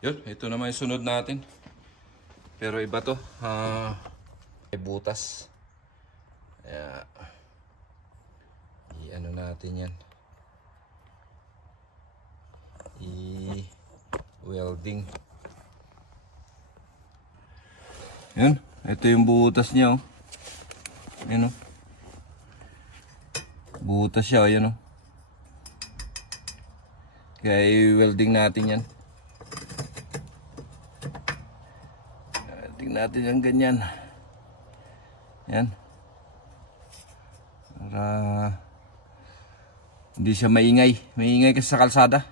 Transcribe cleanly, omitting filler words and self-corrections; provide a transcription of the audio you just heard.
Yun, ito naman yung sunod natin. Pero iba to. May butas. Kaya, i-ano natin yan. I-welding. Yun, ito yung butas niya oh. Yun oh. Butas siya oh, yun oh. Kaya i-welding natin yan. Tingnan natin yung ganyan. Yan. Para hindi siya maingay. Maingay kasi sa kalsada.